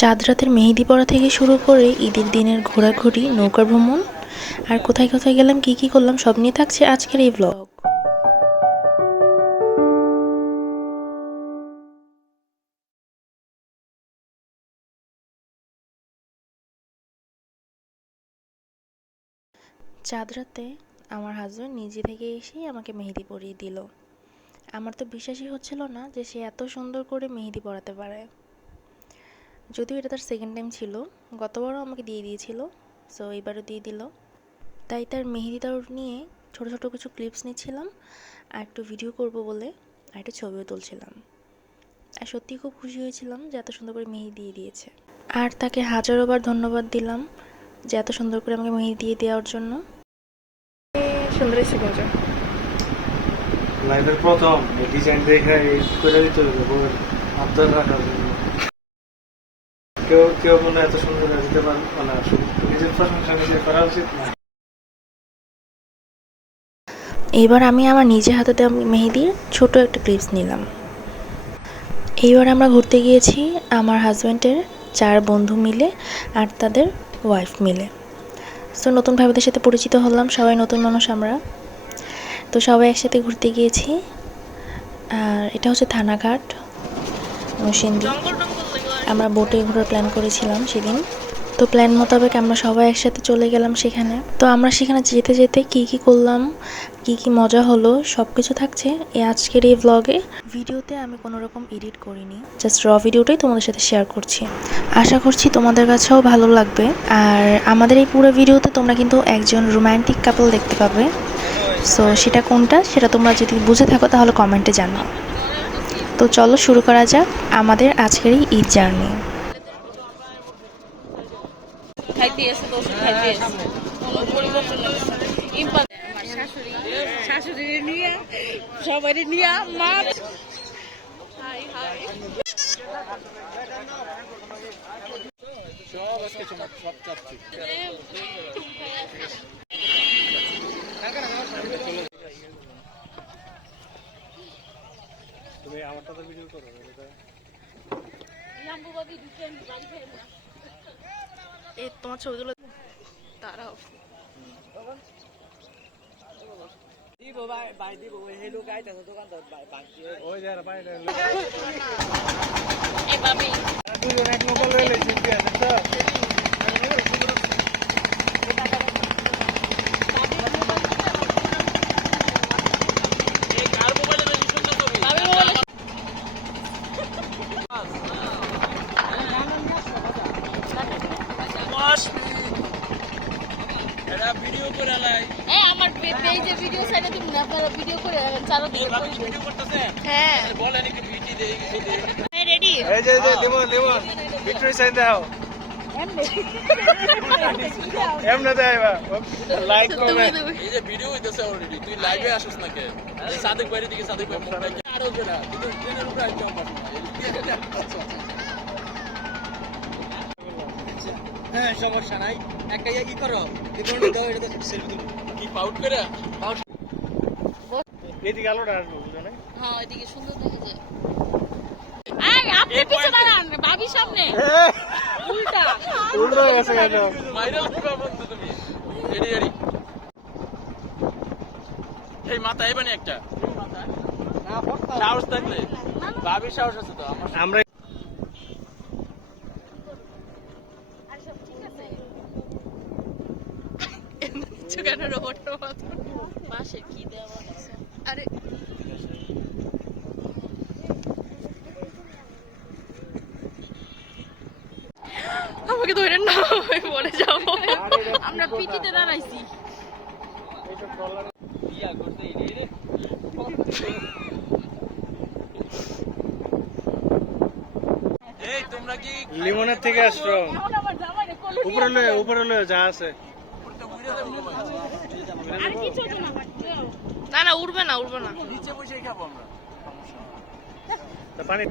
চাঁদ রাতের মেহেদি পড়া থেকে শুরু করে ঈদের দিনের ঘোরাঘুরি নৌকা ভ্রমণ, আর কোথায় কোথায় গেলাম, কি কি করলাম, সব নিয়ে থাকছে আজকের এই ব্লগ চাঁদ রাতে আমার হাজব্যান্ড নিজে থেকে এসেই আমাকে মেহেদি পরিয়ে দিল। আমার তো বিশ্বাসই হচ্ছিল না যে সে এত সুন্দর করে মেহেদি পরাতে পারে। যদিও এটা তার সেকেন্ড টাইম ছিল গতবারও আমাকে দিয়ে দিয়েছিল সো এবারও দিয়ে দিল। তাই তার মেহেদিটাও নিয়ে ছোট ছোট কিছু ক্লিপস নিচ্ছিলাম আর একটু ভিডিও করব বলে আর একটা ছবিও তুলছিলাম। আর সত্যি খুব খুশি হয়েছিলাম যে এত সুন্দর করে মেহেদি দিয়ে দিয়েছে। আর তাকে হাজারো বার ধন্যবাদ দিলাম যে এত সুন্দর করে আমাকে মেহেদি দিয়ে দেওয়ার জন্য। সুন্দর এসে কিন্তু লাইফের প্রথম ডিজাইন দেখে করে দিতে হবে আবদার রাখার জন্য। কেউ কেউ মনে এত সুন্দর দিতে পারবে না নিজের প্রশংসা নিজে করা উচিত না। এইবার আমি আমার নিজে হাতে দেওয়া মেহেদির ছোট একটা ক্লিপস নিলাম। এইবার আমরা ঘুরতে গিয়েছি আমার হাজব্যান্ডের চার বন্ধু মিলে আর তাদের ওয়াইফ মিলে। সো নতুন ভাবিদের সাথে পরিচিত হলাম সবাই নতুন মানুষ আমরা। তো সবাই একসাথে ঘুরতে গিয়েছি। আর এটা হচ্ছে থানাঘাট নরসিংদী। আমরা বোটে ঘোরার প্ল্যান করেছিলাম সেদিন। তো প্ল্যান মোতাবেক আমরা সবাই একসাথে চলে গেলাম সেখানে। তো আমরা সেখানে যেতে যেতে কি কি করলাম, কি কি মজা হলো সব কিছু থাকছে এই আজকের এই ব্লগে ভিডিওতে আমি কোনো রকম এডিট করিনি জাস্ট র ভিডিওটাই তোমাদের সাথে শেয়ার করছি। আশা করছি তোমাদের কাছেও ভালো লাগবে। আর আমাদের এই পুরো ভিডিওতে তোমরা কিন্তু একজন রোম্যান্টিক কাপল দেখতে পাবে। সো সেটা কোনটা, সেটা তোমরা যদি বুঝে থাকো তাহলে কমেন্টে জানাও। তো চলো শুরু করা যাক আমাদের আজকের এই ঈদ জার্নি। ওষুধ খাইতে এসে কোনো পরিবর্তন লাগছে না। ইম্পা আমার শাশুড়ি শাশুড়ি নিয়ে সবাই নিয়ে মা হাই হাই তুমি তো ভিডিও করো এই ছবিগুলো তারাও ওই যারা বাইরে এ বাবি। দুজন এক মোবাইল লেছি কি আছে তো বাবি মোবাইলে এই আমার পেজে ভিডিও সাইডে তুমি না আপনারা ভিডিও করে রাখেন চারো হ্যাঁ। রেডি এই যে যে লিমন লিমন ভিক্টরি সাইন দাও এমনে দেবা লাইক কমেন্ট এই যে ভিডিও হইতেছে অলরেডি তুই লাইভে আসিস না কে সাদেক বাইরে দিকে সাদেক ভাই মুখ দেখে। আরও কেনা কিন্তু ট্রেনের উপরে একদম হ্যাঁ সমস্যা নাই। একটা ইয়ে কি করো? কিন্তু দাও এটা কি পাউট করে? এদিকে আলোটা আসবে বুঝো না হ্যাঁ এদিকে সুন্দর দেখা যায় এই আপনি পিছে দাঁড়ান ভাবি সামনে। উল্টা। উল্টো গেছে কেন? মাইরা বন্ধু তুমি। এডি এডি। এই মাথা এবানি একটা। সাহস থাকলে। ভাবির সাহস আছে তো আমার আমরা কেন রোবট পাশে কি দেওয়া আছে আরে আমাকে ধরে না আমি পড়ে যাব। আমরা পিটিতে দাঁড়াইছি। এই তোমরা কি লিমনের থেকে আসছো? উপরে লয়ে উপরে লয়ে যা আছে। না না না উড়বে না উড়বে না। নিচে বসেই খাব আমরা। পানি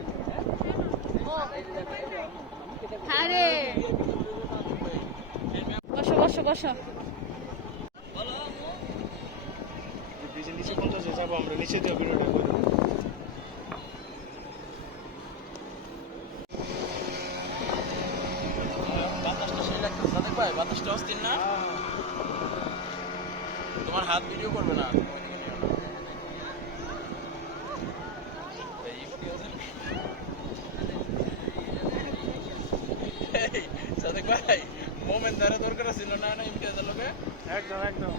করে ভাই বাতাসটা অস্থির না? তোমার হাত ভিডিও করবে না। এই কি আছে? এই, সাদেক ভাই মোমেন ধারে দরকার ছিল না না ইমতিয়াজের লোকে একদম একদম।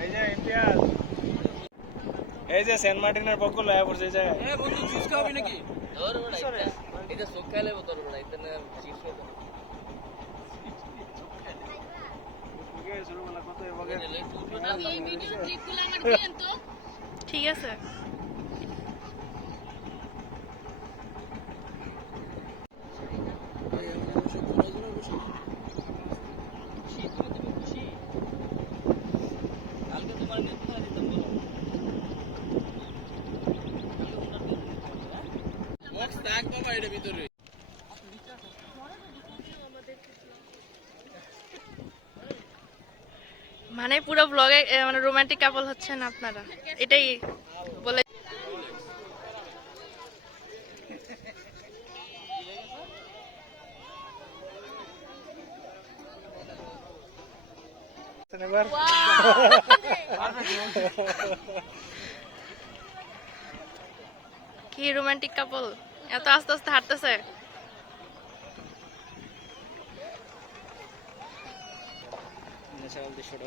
এই যে ইমতিয়াজ। এই যে সেন্ট মার্টিনের পক্ষ লয়া পড়ছে এই জায়গায় এ বন্ধু জুস খাওয়াবি নাকি? বোতল বড় এটা না। চিপস ছোটবেলা কত এভাবে এই ভিডিও ক্লিপগুলো আমার দিয়েন তো। ঠিক আছে কালকে তোমার নিয়ে কোথায় দিতাম বলো বক্স থাক বাবা এটা ভিতরে। মানে পুরো ব্লগে মানে রোমান্টিক কাপল হচ্ছেন আপনারা। এটাই বলে কি রোমান্টিক কাপল এত আস্তে আস্তে হাঁটতেছে। ন্যাচারাল দৃশ্যটা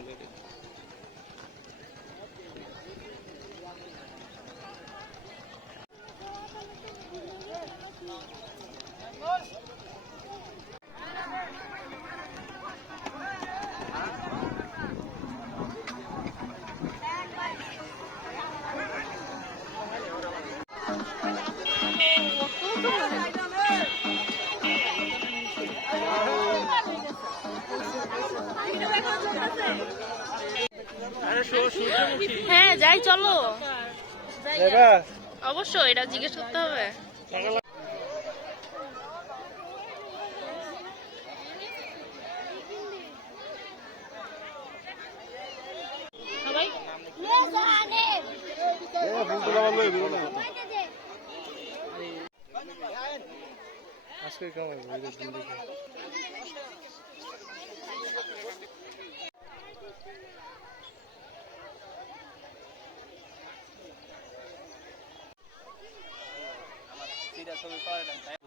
হ্যাঁ যাই চলো। অবশ্যই এটা জিজ্ঞেস করতে হবে। আজকে কেমন? হবে দিন দেখে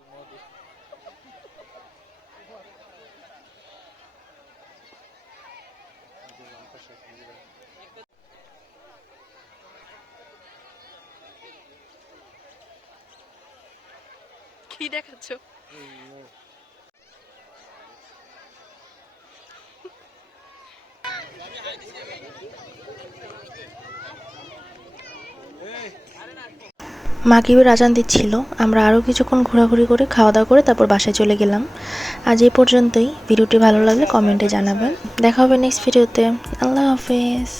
কি দেখাচ্ছ? মাগিবের আজান দিচ্ছিল। আমরা আরও কিছুক্ষণ ঘোরাঘুরি করে খাওয়া দাওয়া করে তারপর বাসায় চলে গেলাম। আজ এই পর্যন্তই। ভিডিওটি ভালো লাগলে কমেন্টে জানাবেন। দেখা হবে নেক্সট ভিডিওতে আল্লাহ হাফেজ।